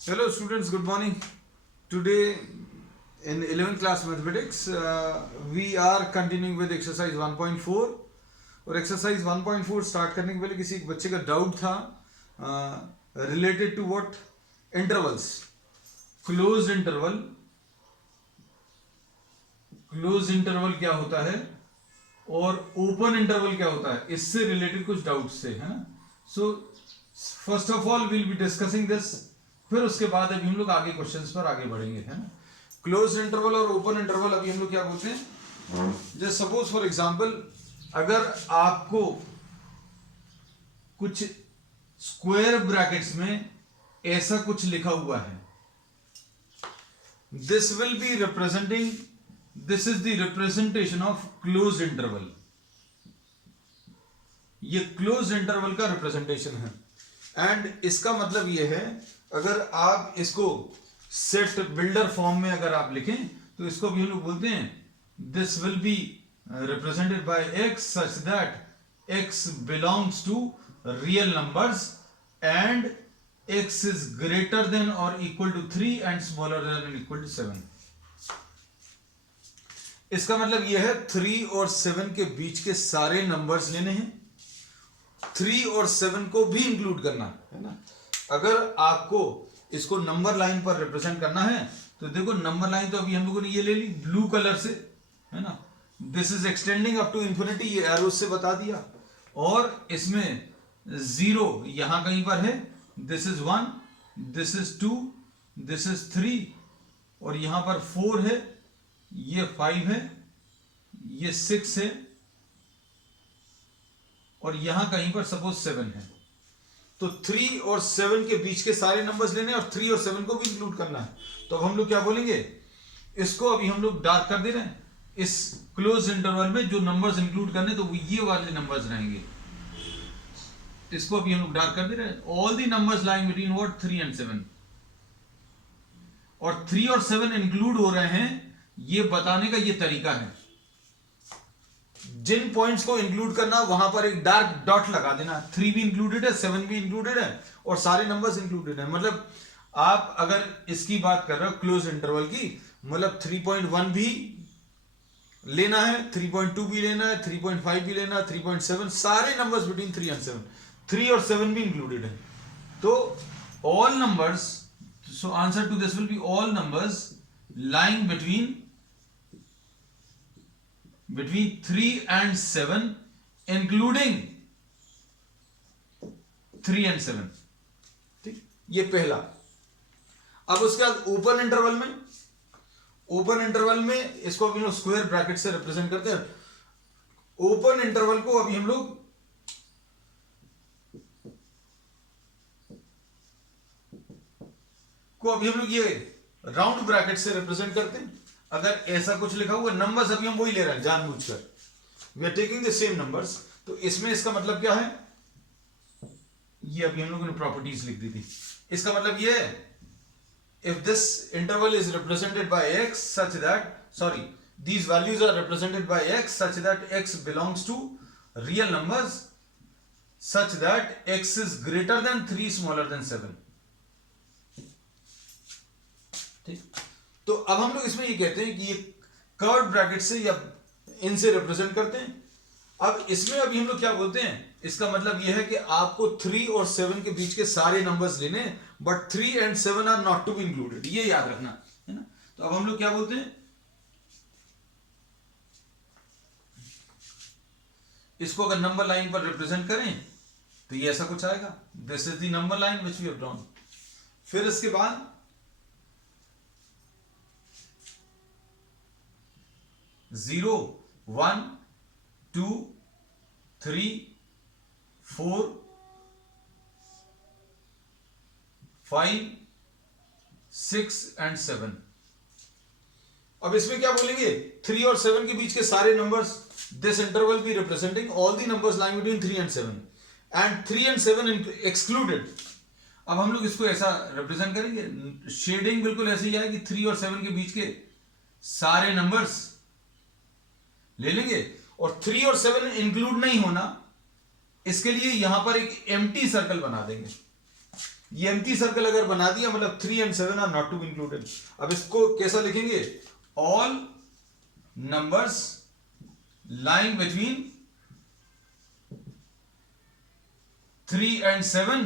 Hello students, good morning. Today in 11th class mathematics we are continuing with exercise 1.4 और exercise 1.4 start करने के पहले किसी एक बच्चे का डाउट था related to what intervals, closed interval क्या होता है और ओपन इंटरवल क्या होता है, इससे रिलेटेड कुछ डाउट्स थे, है ना. So first of all will be discussing this, फिर उसके बाद अभी हम लोग आगे क्वेश्चंस पर आगे बढ़ेंगे, है ना. क्लोज इंटरवल और ओपन इंटरवल अभी हम लोग क्या बोलते हैं. जस्ट सपोज फॉर एग्जांपल, अगर आपको कुछ स्क्वायर ब्रैकेट्स में ऐसा कुछ लिखा हुआ है, this will be representing, this is the representation of close interval. ये क्लोज इंटरवल का रिप्रेजेंटेशन है. एंड इसका मतलब ये है, अगर आप इसको सेट बिल्डर फॉर्म में अगर आप लिखें तो इसको भी हम लोग बोलते हैं, this will be represented by X such that X belongs to real numbers and X is greater than और equal to 3 and smaller than और इक्वल टू 7. इसका मतलब यह है 3 और 7 के बीच के सारे नंबर्स लेने हैं, 3 और 7 को भी इंक्लूड करना है ना. अगर आपको इसको नंबर लाइन पर रिप्रेजेंट करना है तो देखो, नंबर लाइन तो अभी हम लोगों ने ये ले ली ब्लू कलर से, है ना. This is extending up to infinity, ये एरो से बता दिया. और इसमें 0 यहां कहीं पर है, this is 1, this is 2, this is 3 और यहां पर 4 है, ये 5 है, ये 6 है और यहां कहीं पर सपोज 7 है. तो 3 और 7 के बीच के सारे नंबर्स लेने और 3 और 7 को भी इंक्लूड करना है. तो अब हम लोग क्या बोलेंगे, इसको अभी हम लोग डार्क कर दे रहे हैं. इस क्लोज इंटरवल में जो नंबर्स इंक्लूड करने तो वो ये वाले नंबर्स रहेंगे. इसको अभी हम लोग डार्क कर दे रहे हैं. All the numbers lying between what 3 and 7, और 3 और 7 इंक्लूड हो रहे हैं, ये बताने का ये तरीका है. जिन पॉइंट्स को इंक्लूड करना वहां पर एक डार्क डॉट लगा देना. 3 भी इंक्लूडेड है, 7 भी इंक्लूडेड है और सारे नंबर्स इंक्लूडेड है. मतलब आप अगर इसकी बात कर रहे हो क्लोज इंटरवल की, मतलब 3.1 भी लेना है, 3.2 भी लेना है, 3.5 भी लेना है, 3.7, सारे नंबर्स बिटवीन 3 एंड 7, 3 और 7 भी इंक्लूडेड है. तो all numbers, so answer to this will be all numbers lying between 3 and 7 including 3 and 7. ठीक, ये पहला. अब उसके बाद ओपन इंटरवल में इसको अभी हम लोग स्क्वायर ब्रैकेट से रिप्रेजेंट करते हैं. ओपन इंटरवल को अभी हम लोग ये राउंड ब्रैकेट से रिप्रेजेंट करते हैं. अगर ऐसा कुछ लिखा हुआ नंबर्स, अभी हम वही ले रहे हैं जानबूझकर, we are taking the same numbers. तो इसमें इसका मतलब क्या है, ये अभी हम लोगों ने प्रॉपर्टीज लिख दी थी. इसका मतलब ये है, if this interval is represented by X such that, sorry, these values are represented by x such that x belongs to real numbers such that x is greater than 3 smaller than 7. ठीक. तो अब हम लोग इसमें ये कहते हैं कि ये कर्व्ड ब्रैकेट से या इनसे रिप्रेजेंट करते हैं. अब इसमें अभी हम लोग क्या बोलते हैं, इसका मतलब ये है कि आपको 3 और 7 के बीच के सारे नंबर्स लेने, but 3 and 7 are not to be included, ये याद रखना है ना. तो अब हम लोग क्या बोलते हैं, इसको अगर नंबर लाइन पर रिप्रेजेंट करें तो ये ऐसा कुछ आएगा, this is the number line which we have drawn. फिर इसके बाद 0, 1, 2, 3, 4, 5, 6 एंड 7. अब इसमें क्या बोलेंगे, 3 और 7 के बीच के सारे numbers, this interval be representing all the numbers lying between 3 and 7 and 3 and 7 excluded. अब हम लोग इसको ऐसा रिप्रेजेंट करेंगे, शेडिंग बिल्कुल ऐसे ही आएगी, 3 और 7 के बीच के सारे नंबर्स ले लेंगे और 3 और 7 इंक्लूड नहीं होना, इसके लिए यहां पर एक एम्प्टी सर्कल बना देंगे. ये एम्प्टी सर्कल अगर बना दिया मतलब 3 and 7 are not to be included. अब इसको कैसा लिखेंगे, all numbers lying between 3 and 7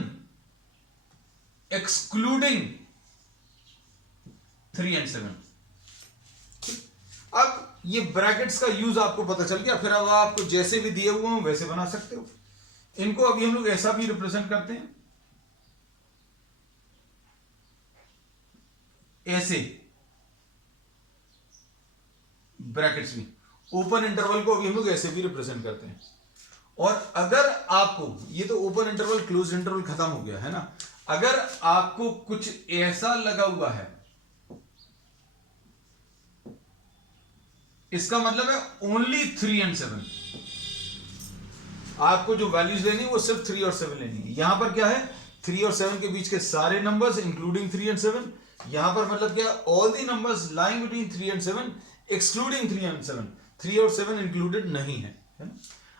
excluding 3 and 7। अब ये ब्रैकेट्स का यूज आपको पता चल गया, फिर अब आपको जैसे भी दिए हुए हो वैसे बना सकते हो। इनको अभी हम लोग ऐसा भी रिप्रेजेंट करते हैं, ऐसे ब्रैकेट्स भी, ओपन इंटरवल को अभी हम लोग ऐसे भी रिप्रेजेंट करते हैं। और अगर आपको, ये तो ओपन इंटरवल क्लोज इंटरवल खत्म हो गया है ना, अगर आपको कुछ ऐसा लगा हुआ है, इसका मतलब है ओनली 3 and 7, आपको जो वैल्यूज लेनी है वो सिर्फ 3 और 7 लेनी है। यहां पर क्या है, 3 और 7 के बीच के सारे नंबर्स इंक्लूडिंग 3 and 7। यहां पर मतलब क्या, all the numbers lying between 3 and 7 excluding 3 and 7। 3 और 7 इंक्लूडेड नहीं है ना।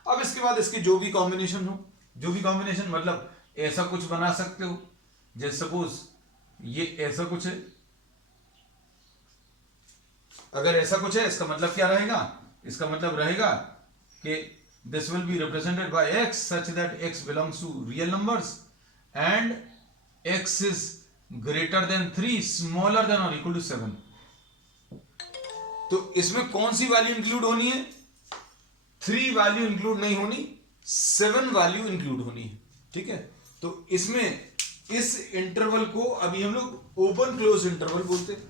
अब इसके बाद इसके जो भी कॉम्बिनेशन हो, जो भी कॉम्बिनेशन मतलब ऐसा कुछ बना सकते हो, जैसे सपोज ये ऐसा कुछ है, अगर ऐसा कुछ है इसका मतलब क्या रहेगा, इसका मतलब रहेगा कि this will be represented by x such that x belongs to real numbers and x is greater than 3 smaller than or equal to 7। तो इसमें कौन सी वैल्यू इंक्लूड होनी है, 3 वैल्यू इंक्लूड नहीं होनी, 7 वैल्यू इंक्लूड होनी है, ठीक है। तो इसमें इस इंटरवल को अभी हम लोग ओपन क्लोज इंटरवल बोलते हैं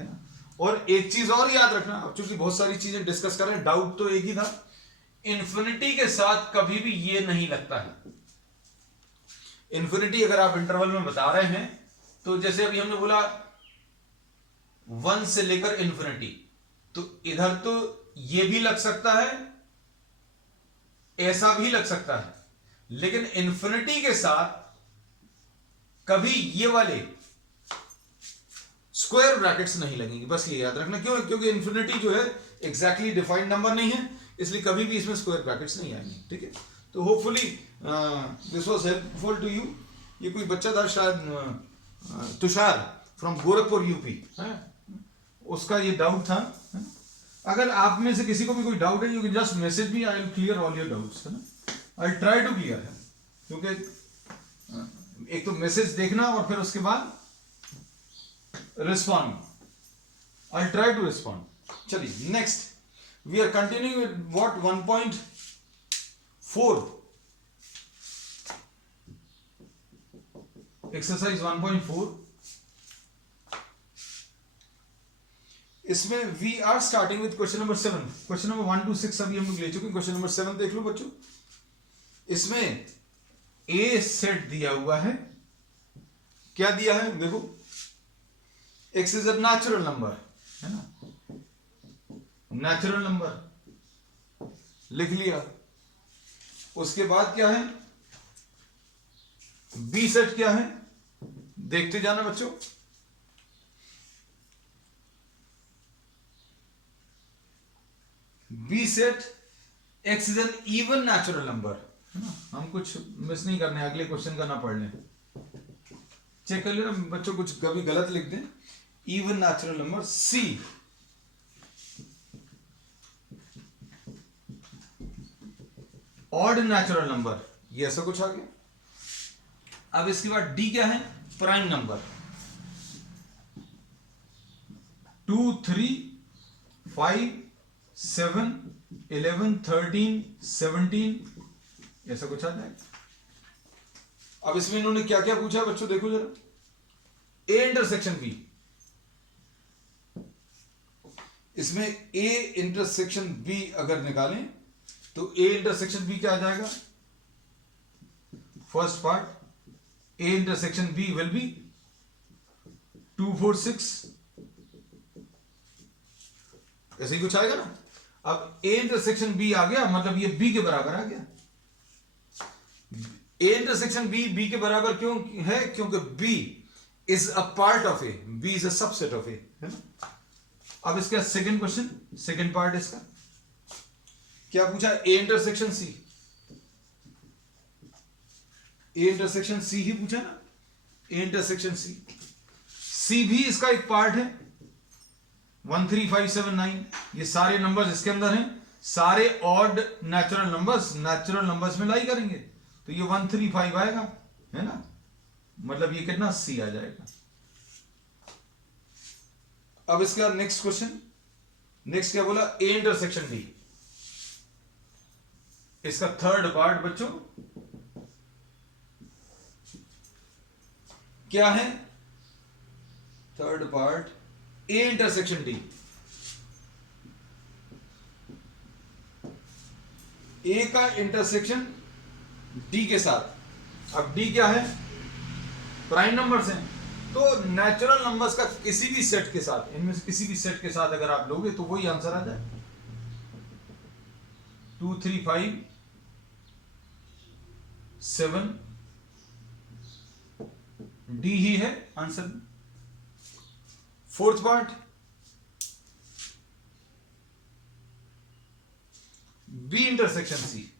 ना। और एक चीज और याद रखना, अब चूंकि बहुत सारी चीजें डिस्कस कर रहे हैं, डाउट तो एक ही था, इन्फिनिटी के साथ कभी भी ये नहीं लगता है। इन्फिनिटी अगर आप इंटरवल में बता रहे हैं, तो जैसे अभी हमने बोला 1 से लेकर इन्फिनिटी, तो इधर तो ये भी लग सकता है, ऐसा भी लग सकता है, लेकिन इन्फिनिटी के साथ कभी ये वाले स्क्वायर ब्रैकेट्स नहीं लगेंगे, बस ये याद रखना। क्यों, क्योंकि इन्फिनिटी जो है एग्जैक्टली डिफाइंड नंबर नहीं है, इसलिए कभी भी इसमें स्क्वायर ब्रैकेट्स नहीं आएंगे, ठीक है। तो hopefully this was helpful to you. ये कोई बच्चा था शायद तुषार फ्रॉम गोरखपुर यूपी, उसका ये डाउट था, है? अगर आप में से किसी को भी कोई डाउट है, you can just message me, I will clear all your doubts, है ना। आई ट्राई टू क्लियर है, क्योंकि एक तो मैसेज देखना और फिर उसके बाद respond, I try to respond. चलिए next we are continuing with what 1.4 exercise 1.4। इसमें we are starting with question number 7। question number 1 to 6 अभी हम लोग ले चुके हैं, question number 7 देख लो बच्चों। इसमें a सेट दिया हुआ है, क्या दिया है देखो, x is a natural number, है ना, नेचुरल नंबर लिख लिया। उसके बाद क्या है, बी सेट क्या है, देखते जाना बच्चों। B set X is an even natural number, है ना। हम कुछ मिस नहीं करने, अगले क्वेश्चन का ना पढ़ लें, चेक कर लेना बच्चों, कुछ कभी गलत लिख दें। Even natural number. C odd natural number, ये ऐसा कुछ आ गया। अब इसके बाद डी क्या है, प्राइम नंबर। 2 3 5 7 11 13 17 ऐसा कुछ आता है। अब इसमें इन्होंने क्या क्या पूछा बच्चों, देखो जरा, ए इंटरसेक्शन बी, इसमें ए इंटरसेक्शन बी अगर निकालें तो ए इंटरसेक्शन बी क्या आ जाएगा, first part A intersection B will be 2 4 6, ऐसे ही कुछ आएगा ना। अब ए इंटरसेक्शन बी आ गया, मतलब ये बी के बराबर आ गया। ए इंटरसेक्शन बी बी के बराबर क्यों है, क्योंकि B is a part of A, B is a subset of A, है ना। अब इसका सेकंड क्वेश्चन, सेकंड पार्ट इसका क्या पूछा, A intersection C, A intersection C ही पूछा ना। ए इंटरसेक्शन सी, सी भी इसका एक पार्ट है। 1 3 5 7 9 ये सारे नंबर्स इसके अंदर हैं, सारे ऑड नेचुरल नंबर्स में लाई करेंगे तो ये 1 3 5 आएगा, है ना, मतलब ये कितना सी आ जाएगा। अब इसका नेक्स्ट क्वेश्चन, नेक्स्ट क्या बोला, ए इंटरसेक्शन डी, इसका थर्ड पार्ट बच्चों क्या है, third part A intersection D. A का इंटरसेक्शन डी के साथ, अब डी क्या है, प्राइम नंबर्स हैं, तो नेचुरल नंबर्स का किसी भी सेट के साथ, इनमें से किसी भी सेट के साथ अगर आप लोगे तो वही आंसर आ जाए। 2 3 5 7 डी ही है answer. Fourth part B intersection C,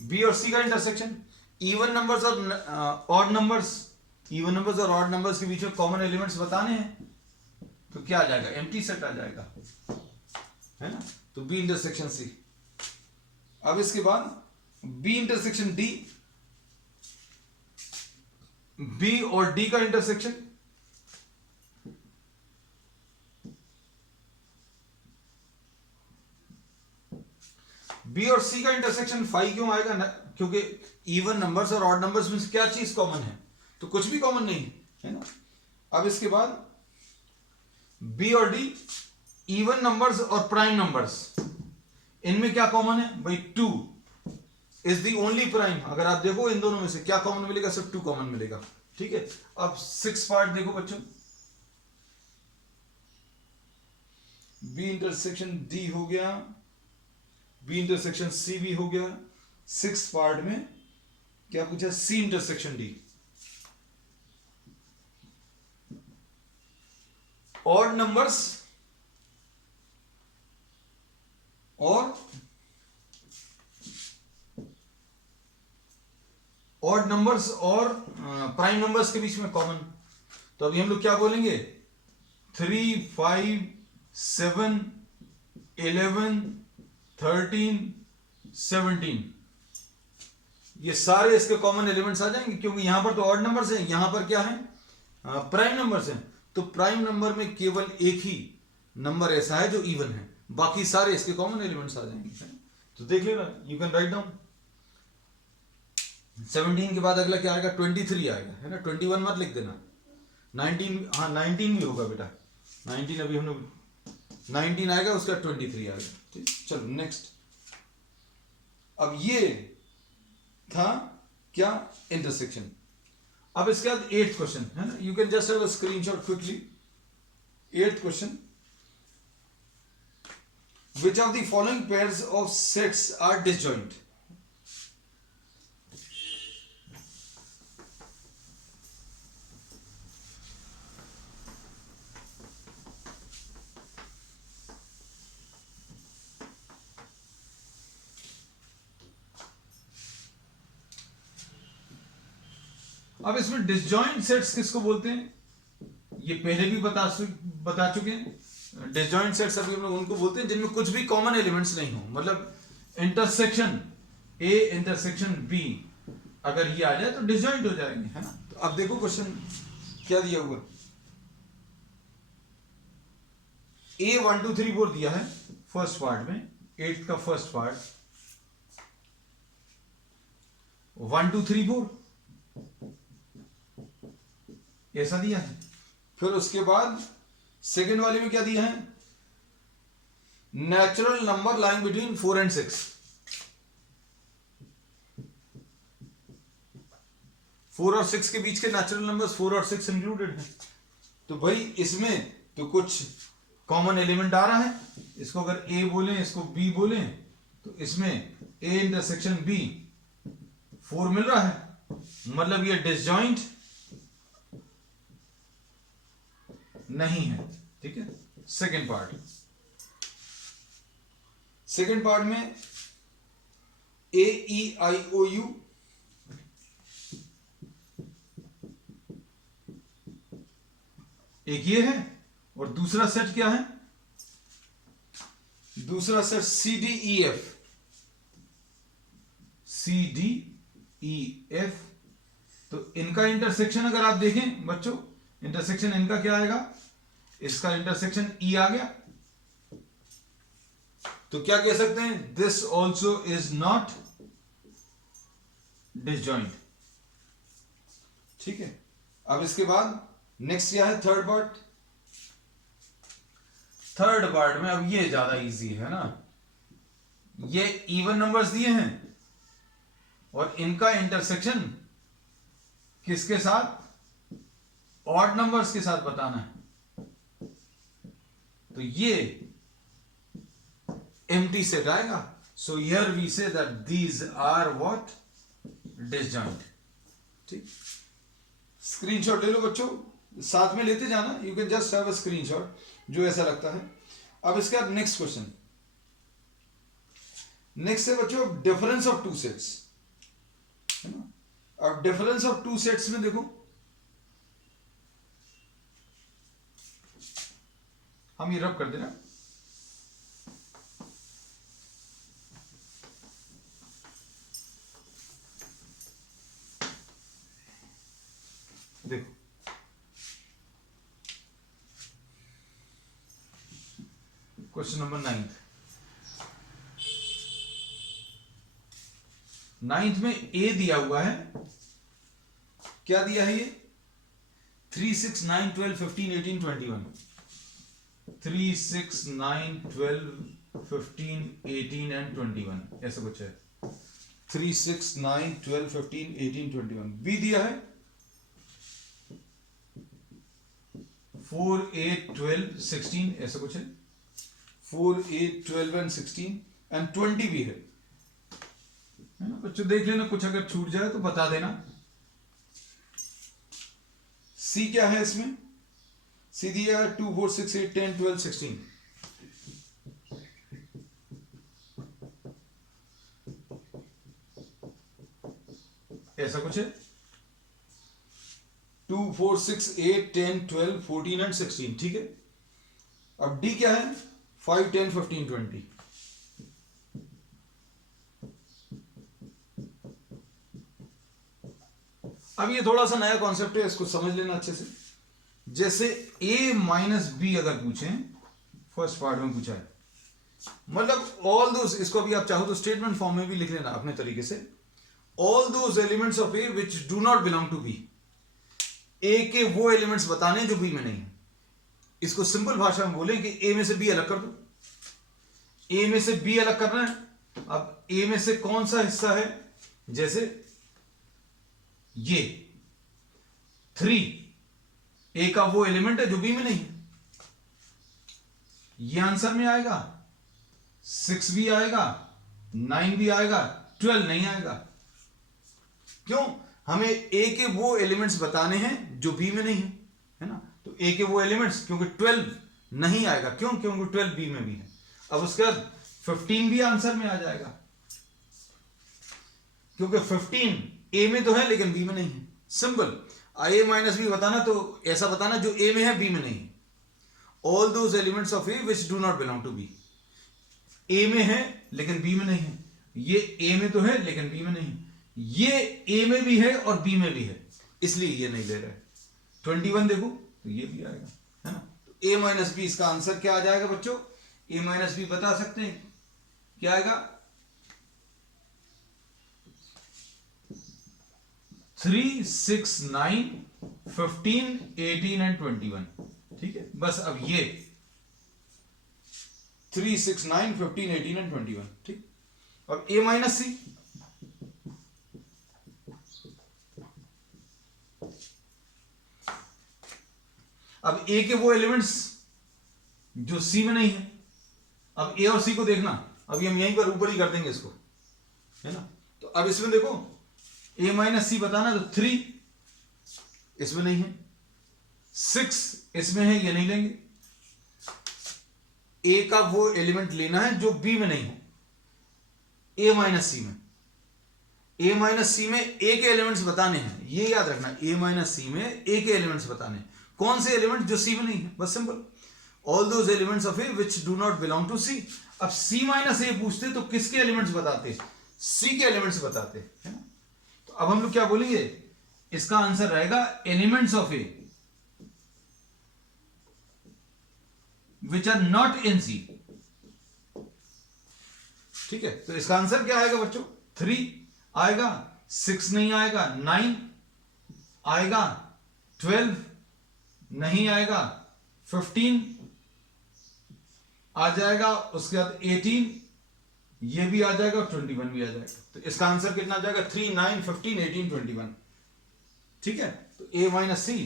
B और सी का इंटरसेक्शन, इवन नंबर्स और ऑड नंबर्स, इवन नंबर्स और ऑड नंबर्स के बीच में कॉमन एलिमेंट्स बताने हैं तो क्या आ जाएगा, एम्प्टी सेट आ जाएगा, है ना, तो बी इंटरसेक्शन सी। अब इसके बाद बी इंटरसेक्शन डी, बी और डी का इंटरसेक्शन, बी और सी का इंटरसेक्शन 5 क्यों आएगा ना, क्योंकि इवन नंबर्स और ऑड नंबर्स में क्या चीज कॉमन है, तो कुछ भी कॉमन नहीं है ना। अब इसके बाद बी और डी, इवन नंबर्स और प्राइम नंबर्स, इनमें क्या कॉमन है भाई, 2 इज द ओनली प्राइम। अगर आप देखो इन दोनों में से क्या कॉमन मिलेगा, सिर्फ 2 कॉमन मिलेगा, ठीक है। अब 6 पार्ट देखो बच्चों, बी इंटरसेक्शन डी हो गया, बी इंटरसेक्शन सी भी हो गया, 6 पार्ट में क्या पूछा, C intersection D. Odd numbers और प्राइम नंबर्स के बीच में कॉमन, तो अभी हम लोग क्या बोलेंगे, 3 5 7 11 13 17, ये सारे इसके कॉमन एलिमेंट्स आ जाएंगे, क्योंकि यहां पर तो ऑड नंबर्स हैं, यहां पर क्या है, प्राइम नंबर्स हैं। तो प्राइम नंबर में केवल एक ही नंबर ऐसा है जो इवन है, बाकी सारे इसके कॉमन एलिमेंट्स आ जाएंगे। तो देख लेना, यू कैन राइट डाउन। 17 के बाद अगला क्या आएगा, 23 आएगा, है ना, 21 मत लिख देना, 19, हाँ 19 भी होगा बेटा, 19 अभी हमने 19 आएगा, उसका 23 आएगा, ठीक। चलो नेक्स्ट, अब ये था क्या, इंटरसेक्शन। अब इसके बाद 8th क्वेश्चन है ना, you can just have a screenshot quickly. 8th question, which of the following pairs of sets are disjoint? अब इसमें डिसजॉइंट सेट्स किसको बोलते हैं, ये पहले भी बता चुके हैं। डिसजॉइंट सेट्स अभी हम लोग उनको बोलते हैं जिनमें कुछ भी कॉमन एलिमेंट्स नहीं हो, मतलब इंटरसेक्शन ए इंटरसेक्शन बी अगर ये आ जाए तो डिसजॉइंट हो जाएंगे, है ना। तो अब देखो क्वेश्चन क्या दिया हुआ, ए 1 2 3 4 दिया है फर्स्ट पार्ट में, 8th का फर्स्ट पार्ट 1 2 3 4 ऐसा दिया है। फिर उसके बाद सेकेंड वाले में क्या दिया है, natural number lying between 4 and 6, 4 और 6 के बीच के नेचुरल नंबर्स 4 और 6 इंक्लूडेड है। तो भाई इसमें तो कुछ कॉमन एलिमेंट आ रहा है, इसको अगर ए बोलें, इसको बी बोलें, तो इसमें ए इंटरसेक्शन बी 4 मिल रहा है, मतलब ये डिसजॉइंट नहीं है, ठीक है। सेकेंड पार्ट में ए ई आई ओ यू एक ये है और दूसरा सेट क्या है, दूसरा set C D E F, C D E F. तो इनका इंटरसेक्शन अगर आप देखें बच्चों, इंटरसेक्शन इनका क्या आएगा, इसका इंटरसेक्शन ई आ गया, तो क्या कह सकते हैं, this also is not disjoint. ठीक है, अब इसके बाद नेक्स्ट क्या है, थर्ड पार्ट। थर्ड पार्ट में अब ये ज्यादा इजी है ना, ये इवन नंबर्स दिए हैं और इनका इंटरसेक्शन किसके साथ, ऑड नंबर्स के साथ बताना है। तो ये एम्प्टी सेट आएगा। So here we say that these are what, disjoint. ठीक, स्क्रीनशॉट ले लो बच्चों, साथ में लेते जाना, you can just have a screenshot जो ऐसा लगता है। अब इसके बाद नेक्स्ट क्वेश्चन, नेक्स्ट है बच्चों डिफरेंस ऑफ टू सेट्स, है ना। अब डिफरेंस ऑफ टू सेट्स में देखो, हम ये रब कर देना, देखो क्वेश्चन नंबर 9th में ए दिया हुआ है, क्या दिया है ये, 3, 6, 9, 12, 15, 18, 21, 3, 6, 9, 12, 15, 18 एंड 21, ऐसा कुछ है। 3, 6, 9, 12, 15, 18, 21। बी दिया है 4, 8, 12, 16, ऐसा कुछ है। 4, 8, 12 एंड 16 एंड 20 भी है ना बच्चों, देख लेना, कुछ अगर छूट जाए तो बता देना। सी क्या है इसमें, सी दिया 2, 4, 6, 8, 10, 12, 16। ऐसा कुछ है, 2, 4, 6, 8, 10, 12, 14 एंड 16। ठीक है, अब डी क्या है, 5, 10, 15, 20। अब ये थोड़ा सा नया कॉन्सेप्ट है, इसको समझ लेना अच्छे से। जैसे a माइनस बी अगर पूछें, फर्स्ट पार्ट में पूछा है, मतलब ऑल दोस, इसको अभी आप चाहो तो स्टेटमेंट फॉर्म में भी लिख लेना अपने तरीके से, all those elements of A which do not belong to B. A के वो एलिमेंट्स बताने जो बी में नहीं है। इसको सिंपल भाषा में बोले कि ए में से बी अलग कर दो, ए में से बी अलग करना है। अब ए में से कौन सा हिस्सा है, जैसे ये 3 ए का वो एलिमेंट है जो बी में नहीं है, ये आंसर में आएगा। 6 भी आएगा, 9 भी आएगा, 12 नहीं आएगा। क्यों, हमें ए के वो एलिमेंट्स बताने हैं जो बी में नहीं है ना। तो ए के वो एलिमेंट्स, क्योंकि 12 नहीं आएगा, क्यों, क्योंकि 12 बी में भी है। अब उसके बाद 15 भी आंसर में आ जाएगा, क्योंकि 15 ए में तो है लेकिन बी में नहीं है। सिंपल, ए माइनस बी बताना तो ऐसा बताना जो ए में है बी में नहीं है। All those elements of A which do not belong to B, A में है लेकिन बी में नहीं है। ये ए में तो है लेकिन बी में नहीं है, ये ए में भी है और बी में भी है, इसलिए ये नहीं ले रहा है। 21 देखो तो ये भी आएगा, है ना। तो ए माइनस बी इसका आंसर क्या आ जाएगा बच्चों, ए माइनस बी बता सकते हैं क्या आएगा, 3, 6, 9, 15, 18 एंड 21। ठीक है, बस अब ये 3, 6, 9, 15, 18 एंड 21। ठीक, अब ए माइनस सी, अब ए के वो एलिमेंट्स जो सी में नहीं है। अब ए और सी को देखना, अभी हम यहीं पर ऊपर ही कर देंगे इसको, है ना। तो अब इसमें देखो ए माइनस सी बताना, तो 3 इसमें नहीं है, 6 इसमें है, ये नहीं लेंगे। ए का वो एलिमेंट लेना है जो बी में नहीं है, ए माइनस सी में। ए माइनस सी में ए के एलिमेंट्स बताने हैं, ये याद रखना, ए माइनस सी में ए के एलिमेंट्स बताने हैं। कौन से एलिमेंट जो सी में नहीं है, बस simple. All those elements of A which do not belong to C. अब सी माइनस ए पूछते तो किसके एलिमेंट्स बताते, सी के एलिमेंट्स बताते, है ना। तो अब हम लोग क्या बोलेंगे, इसका आंसर रहेगा elements of A which are not in C. ठीक है, तो इसका आंसर क्या आएगा बच्चों, 3 आएगा, 6 नहीं आएगा, 9 आएगा, 12 नहीं आएगा, 15 आ जाएगा, उसके बाद 18 ये भी आ जाएगा, 21 भी आ जाएगा। तो इसका आंसर कितना आ जाएगा, 3, 9, 15, 18, 21। ठीक है, तो a माइनस सी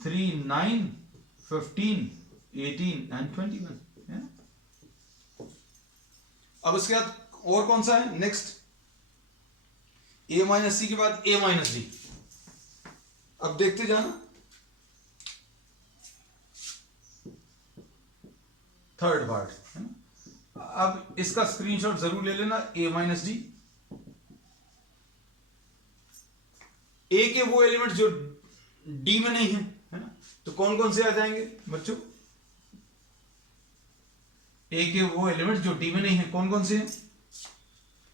3, 9, 15, 18 एंड 21 है। अब उसके बाद और कौन सा है नेक्स्ट, a माइनस सी के बाद a माइनस डी। अब देखते जाना, थर्ड पार्ट है ना। अब इसका स्क्रीनशॉट जरूर ले लेना, a माइनस डी। ए के वो एलिमेंट जो डी में नहीं है ना, तो कौन कौन से आ जाएंगे बच्चों, ए के वो एलिमेंट जो डी में नहीं है कौन कौन से हैं,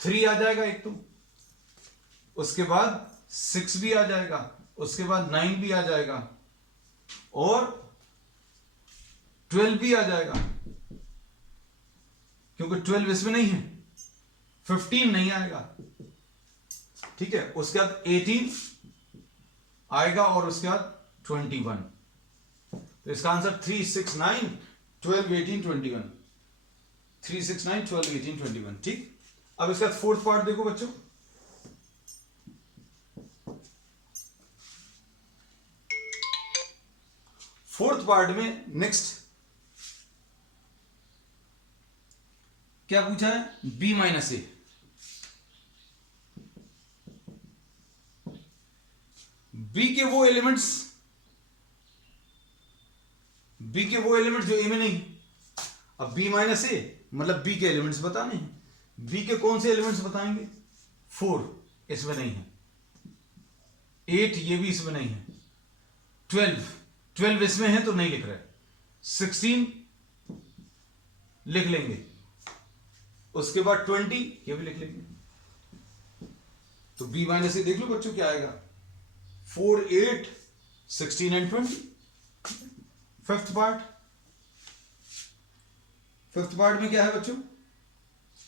3 आ जाएगा एक तो, उसके बाद 6 भी आ जाएगा, उसके बाद 9 भी आ जाएगा, और 12 भी आ जाएगा, क्योंकि 12 इसमें नहीं है, 15 नहीं आएगा। ठीक है, उसके बाद 18 आएगा, और उसके बाद 21। तो इसका आंसर 3, 6, 9, 12, 18, 21। 3, 6, 9, 12, 18, 21। ठीक, अब इसका फोर्थ पार्ट देखो बच्चों। फोर्थ पार्ट में नेक्स्ट क्या पूछा है, b माइनस ए। b के वो एलिमेंट्स जो a में नहीं। अब b माइनस ए मतलब b के एलिमेंट्स बताने हैं। b के कौन से एलिमेंट्स बताएंगे, 4 इसमें नहीं है, 8 ये भी इसमें नहीं है, 12 इसमें है तो नहीं लिख रहे, 16 लिख लेंगे, उसके बाद 20 ये भी लिख लेंगे। तो b माइनस ए देख लो बच्चों क्या आएगा, 4, 8, 16 एंड 20। फिफ्थ पार्ट में क्या है बच्चों,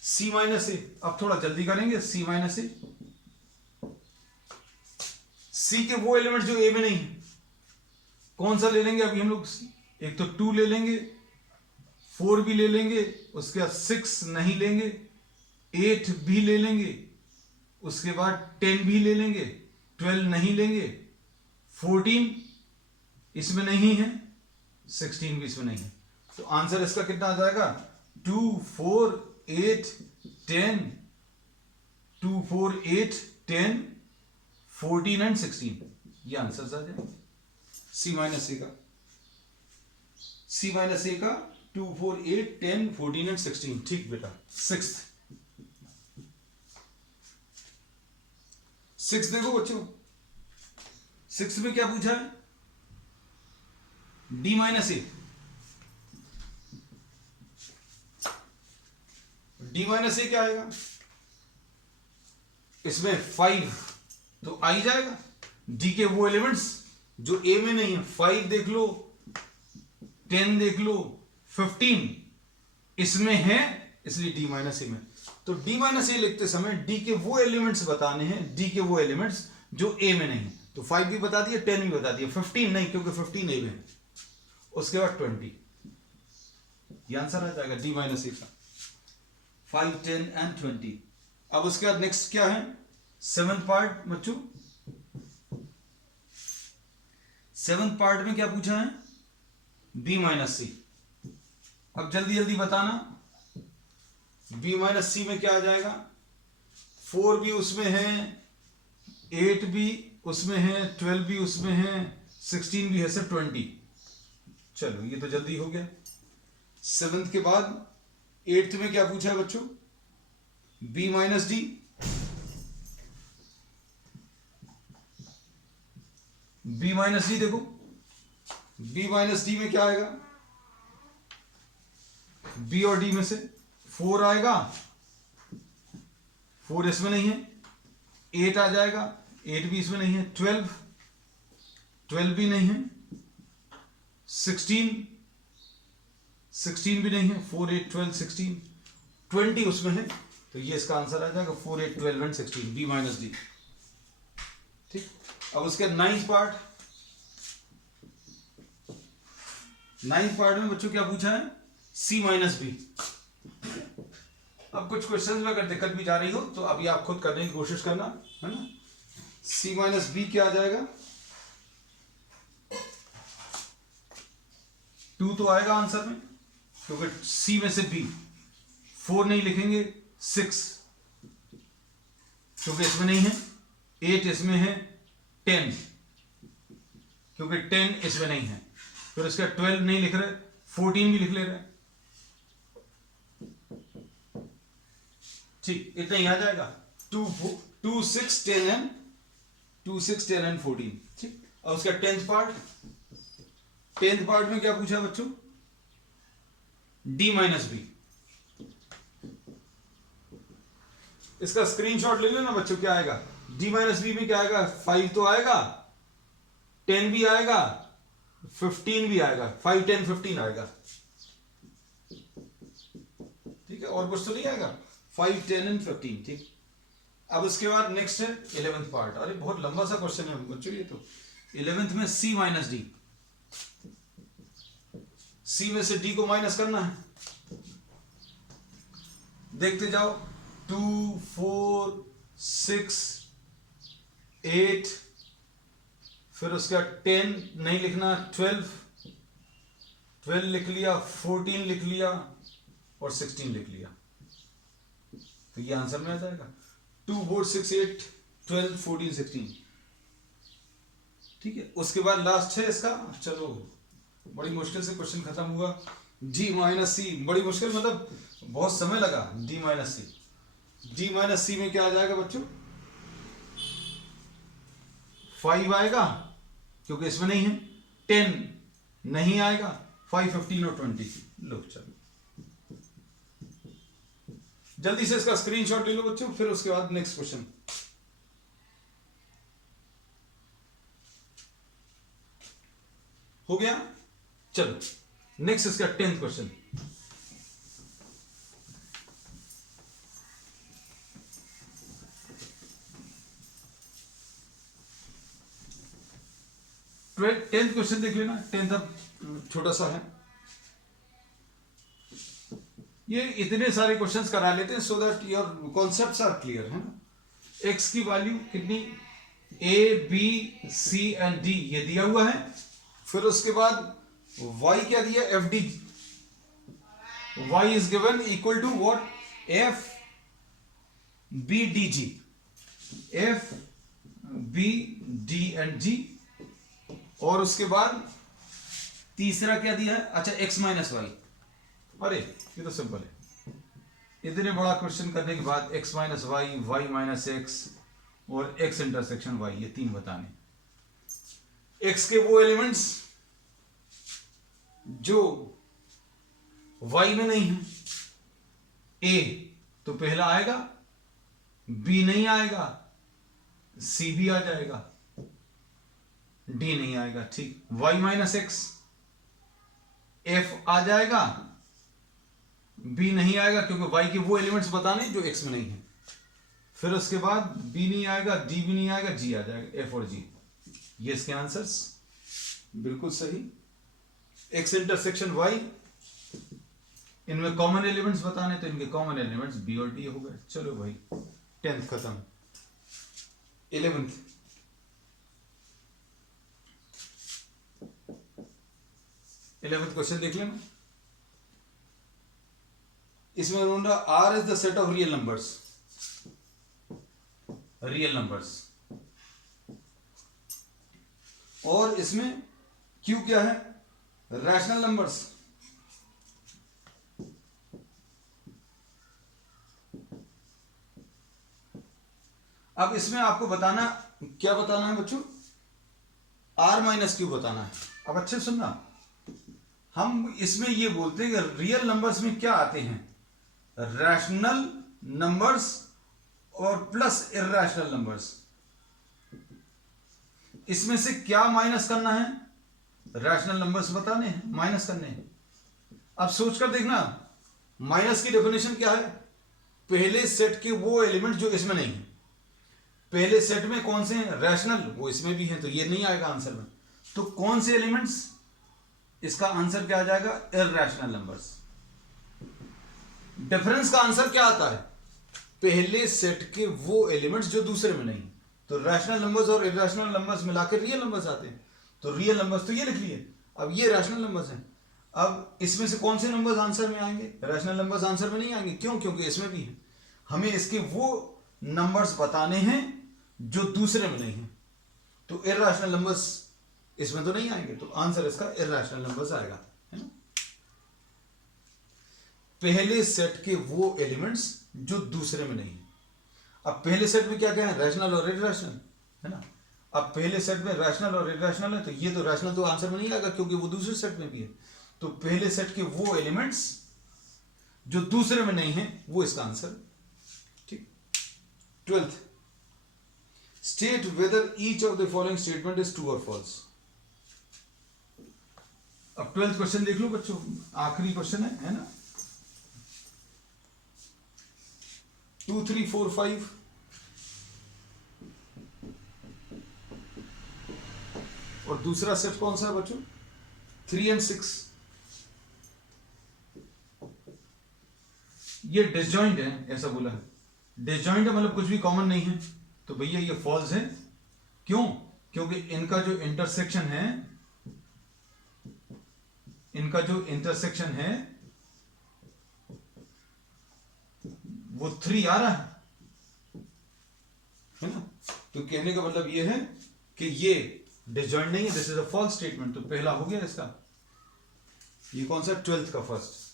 c माइनस ए। अब थोड़ा जल्दी करेंगे, c माइनस ए, c के वो एलिमेंट जो a में नहीं है कौन सा ले लेंगे अभी हम लोग, एक तो 2 ले लेंगे, 4 भी ले लेंगे, उसके बाद 6 नहीं लेंगे, 8 भी ले लेंगे, उसके बाद 10 भी ले लेंगे, 12 नहीं लेंगे, 14 इसमें नहीं है, 16 भी इसमें नहीं है। तो आंसर इसका कितना आ जाएगा, 2, 4, 8, 10, 2, 4, 8, 10, 14 एंड 16। ये आंसर आ जाएगा c माइनस ए का 2, 4, 8, 10, 14 एंड 16। ठीक बेटा। सिक्स देखो बच्चों, 6 में क्या पूछा है, d माइनस ए। d माइनस ए क्या आएगा, इसमें 5 तो आ ही जाएगा। d के वो एलिमेंट्स जो a में नहीं है, 5 देख लो, 10 देख लो, 15 इसमें है, इसलिए d माइनस ए में। तो d माइनस ए लिखते समय d के वो एलिमेंट्स बताने हैं, d के वो एलिमेंट्स जो a में नहीं है। तो 5 भी बता दिया, 10 भी बता दिया, 15 नहीं क्योंकि 15 a में है। उसके बाद 20, ये आंसर आ जाएगा d माइनस ए का, 5, 10 एंड 20। अब उसके बाद नेक्स्ट क्या है, 7th पार्ट बच्चों। 7th पार्ट में क्या पूछा है, b माइनस सी। अब जल्दी जल्दी बताना, b माइनस सी में क्या आ जाएगा, 4 भी उसमें है, 8 भी उसमें है, 12 भी उसमें है, 16 भी है, सिर्फ 20। चलो ये तो जल्दी हो गया। 7th के बाद 8th में क्या पूछा है बच्चों, b minus D. b minus D देखो, b माइनस डी में क्या आएगा, b और d में से 4 आएगा, 4 इसमें नहीं है, 8 आ जाएगा, 8 भी इसमें नहीं है, 12 भी नहीं है, 16 भी नहीं है, 4 8 12 16 20 उसमें है, तो ये इसका आंसर आ जाएगा 4 8 12 एंड 16 b माइनस डी। ठीक, अब उसके नाइन्थ पार्ट में बच्चों क्या पूछा है, c माइनस बी। अब कुछ क्वेश्चंस में अगर दिक्कत भी जा रही हो तो अभी आप खुद करने की कोशिश करना, है ना। c माइनस बी क्या आ जाएगा, 2 तो आएगा आंसर में, क्योंकि c में से b, 4 नहीं लिखेंगे, 6 क्योंकि इसमें नहीं है, 8 इसमें है, 10 क्योंकि 10 इसमें नहीं है, फिर इसका 12 नहीं लिख रहे, 14 भी लिख ले रहे। ठीक, इतना ही आ जाएगा, 2 6 10 एंड 14। ठीक, और उसका 10th पार्ट में क्या पूछा बच्चों, d माइनस बी। इसका स्क्रीनशॉट ले लेना बच्चों, क्या आएगा d माइनस बी में, क्या आएगा, 5 तो आएगा, 10 भी आएगा, 15 भी आएगा, 5 10 15 आएगा। ठीक है, और कुछ तो नहीं आएगा, 5 10 एंड 15। ठीक, अब इसके बाद नेक्स्ट है 11th पार्ट। अरे बहुत लंबा सा क्वेश्चन है बच्चों ये तो। 11th में c माइनस डी, c में से d को माइनस करना है, देखते जाओ, 2 4 6 8, फिर उसका 10 नहीं लिखना, 12 लिख लिया, 14 लिख लिया और 16 लिख लिया, तो ये आंसर में आ जाएगा 2 4 6 8 12 14 16। ठीक है, उसके बाद लास्ट है इसका, चलो बड़ी मुश्किल से क्वेश्चन खत्म हुआ, d माइनस सी, बड़ी मुश्किल मतलब बहुत समय लगा, d माइनस सी। d माइनस सी में क्या आ जाएगा बच्चों, 5 आएगा क्योंकि इसमें नहीं है, 10 नहीं आएगा, 5 15 और 20। लो चलो जल्दी से इसका स्क्रीनशॉट ले लो बच्चों, फिर उसके बाद नेक्स्ट क्वेश्चन। हो गया, चलो नेक्स्ट इसका 10th क्वेश्चन। टेंथ क्वेश्चन देख लेना, 10th अब छोटा सा है, ये इतने सारे क्वेश्चंस करा लेते हैं so that your concepts are clear, है ना। x की वैल्यू कितनी, a b c and d ये दिया हुआ है, फिर उसके बाद y क्या दिया, f d, y is given equal to what, f b d g, f b d and g, और उसके बाद तीसरा क्या दिया है, अच्छा x माइनस वाई। अरे ये तो सिंपल है, इतने बड़ा क्वेश्चन करने के बाद x minus Y, Y minus X और x इंटरसेक्शन y, ये 3 बताने। x के वो एलिमेंट्स जो y में नहीं है, a तो पहला आएगा, b नहीं आएगा, c भी आ जाएगा, d नहीं आएगा। ठीक, y माइनस एक्स, f आ जाएगा, b नहीं आएगा क्योंकि y के वो एलिमेंट्स बताने जो x में नहीं है, फिर उसके बाद b नहीं आएगा, d भी नहीं आएगा, g आ जाएगा, f और g। ये इसके आंसर्स बिल्कुल सही। x इंटरसेक्शन y, इनमें कॉमन एलिमेंट्स बताने तो इनके कॉमन एलिमेंट्स b और d हो गए। चलो भाई 10th खत्म। 11th क्वेश्चन देख लेना, इसमें ढूंढा R is the set of real numbers, और इसमें Q क्या है, रैशनल नंबर्स। अब इसमें आपको बताना, क्या बताना है बच्चों, R माइनस Q बताना है। अब अच्छे सुनना, हम इसमें ये बोलते हैं कि रियल नंबर्स में क्या आते हैं, रैशनल नंबर्स और प्लस इर्रेशनल नंबर्स। इसमें से क्या माइनस करना है, रैशनल नंबर्स बताने हैं, माइनस करने हैं। अब सोचकर देखना, माइनस की डेफिनेशन क्या है, पहले सेट के वो एलिमेंट जो इसमें नहीं है। पहले सेट में कौन से हैं, रैशनल, वो इसमें भी हैं, तो ये नहीं आएगा आंसर में। तो कौन से एलिमेंट्स, इसका आंसर क्या आ जाएगा, इर्रेशनल नंबर्स। डिफरेंस का आंसर क्या आता है, पहले सेट के वो एलिमेंट्स जो दूसरे में नहीं। तो रैशनल नंबर्स और इर्रेशनल नंबर्स मिलाकर रियल नंबर्स आते हैं। तो रियल नंबर्स तो ये लिख लिए, अब ये रैशनल नंबर्स हैं। अब इसमें से कौन से नंबर्स आंसर में आएंगे, रैशनल नंबर्स आंसर में नहीं आएंगे। क्यों, क्योंकि इसमें भी है। हमें इसके वो नंबर्स बताने हैं जो दूसरे में नहीं है। तो इर्रेशनल नंबर्स इसमें तो नहीं आएंगे, तो आंसर इसका इर्रेशनल नंबर्स आएगा, है ना। पहले सेट के वो एलिमेंट्स जो दूसरे में नहीं है। अब पहले सेट में क्या क्या है, रैशनल और इर्रेशनल, है ना। अब पहले सेट में रैशनल और इर्रेशनल है, तो ये तो रैशनल तो आंसर में नहीं आएगा क्योंकि वो दूसरे सेट में भी है। तो पहले सेट के वो एलिमेंट्स जो दूसरे में नहीं है, वो इसका आंसर। ठीक। 12th, state whether each of the following statement is true और फॉल्स। अब 12th क्वेश्चन देख लो बच्चों, आखिरी क्वेश्चन है ना। 2, 3, 4, 5 और दूसरा सेट कौन सा है बच्चों, 3 और 6। ये डिसजॉइंट है, ऐसा बोला है। डिसजॉइंट है मतलब कुछ भी कॉमन नहीं है, तो भैया ये फॉल्स है। क्यों, क्योंकि इनका जो इंटरसेक्शन है, इनका जो इंटरसेक्शन है वो 3 आ रहा है ना। तो कहने का मतलब ये है कि ये डिसजॉइंट नहीं है, this is a false statement. तो पहला हो गया इसका। ये कौन सा, 12th का फर्स्ट।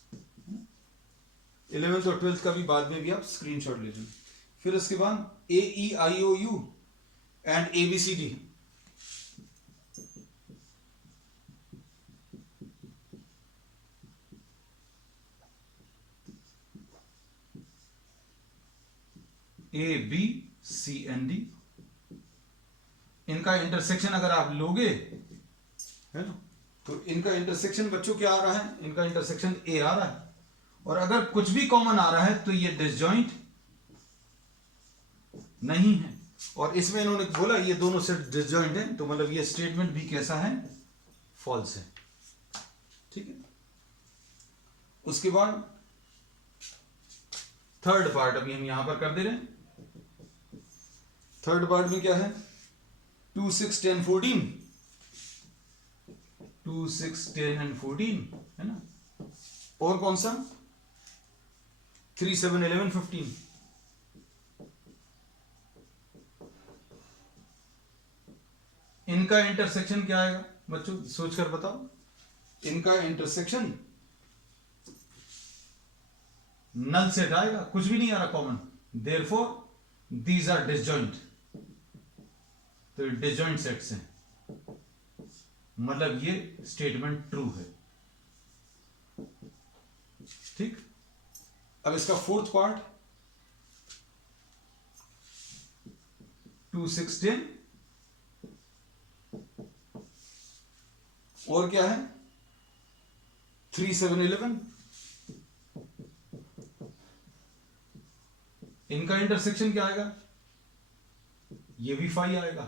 11th और 12th का भी बाद में भी आप स्क्रीनशॉट ले लीजिए। फिर उसके बाद AEIOU एंड ABCD। ABCD, इनका इंटरसेक्शन अगर आप लोगे, है ना, तो इनका इंटरसेक्शन बच्चों क्या आ रहा है, इनका इंटरसेक्शन A आ रहा है। और अगर कुछ भी कॉमन आ रहा है तो ये डिसजॉइंट नहीं है। और इसमें इन्होंने बोला ये दोनों सेट डिसजॉइंट है, तो मतलब ये स्टेटमेंट भी कैसा है, फॉल्स है। ठीक है। उसके बाद थर्ड पार्ट अभी हम यहां पर कर दे रहे हैं। थर्ड पार्ट में क्या है, 2, 6, 10, 14, 2, 6, 10 एंड 14, है ना। और कौन सा, 3, 7, 11, 15। इनका इंटरसेक्शन क्या आएगा बच्चों, सोचकर बताओ। इनका इंटरसेक्शन नल सेट आएगा, कुछ भी नहीं आ रहा common. Therefore these are disjoint, तो डिसजॉइंट सेट्स हैं, मतलब ये स्टेटमेंट ट्रू है। ठीक। अब इसका फोर्थ पार्ट, 2, 6, 10 और क्या है, 3, 7, 11। इनका इंटरसेक्शन क्या आएगा, ये भी 5 आएगा।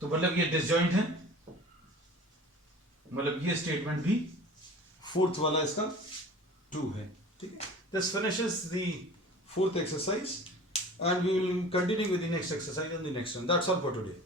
तो मतलब ये डिसजॉइंट है, मतलब ये स्टेटमेंट भी फोर्थ वाला इसका ट्रू है। ठीक है। This finishes the fourth exercise and we will continue with the next exercise on the next one. That's all for today.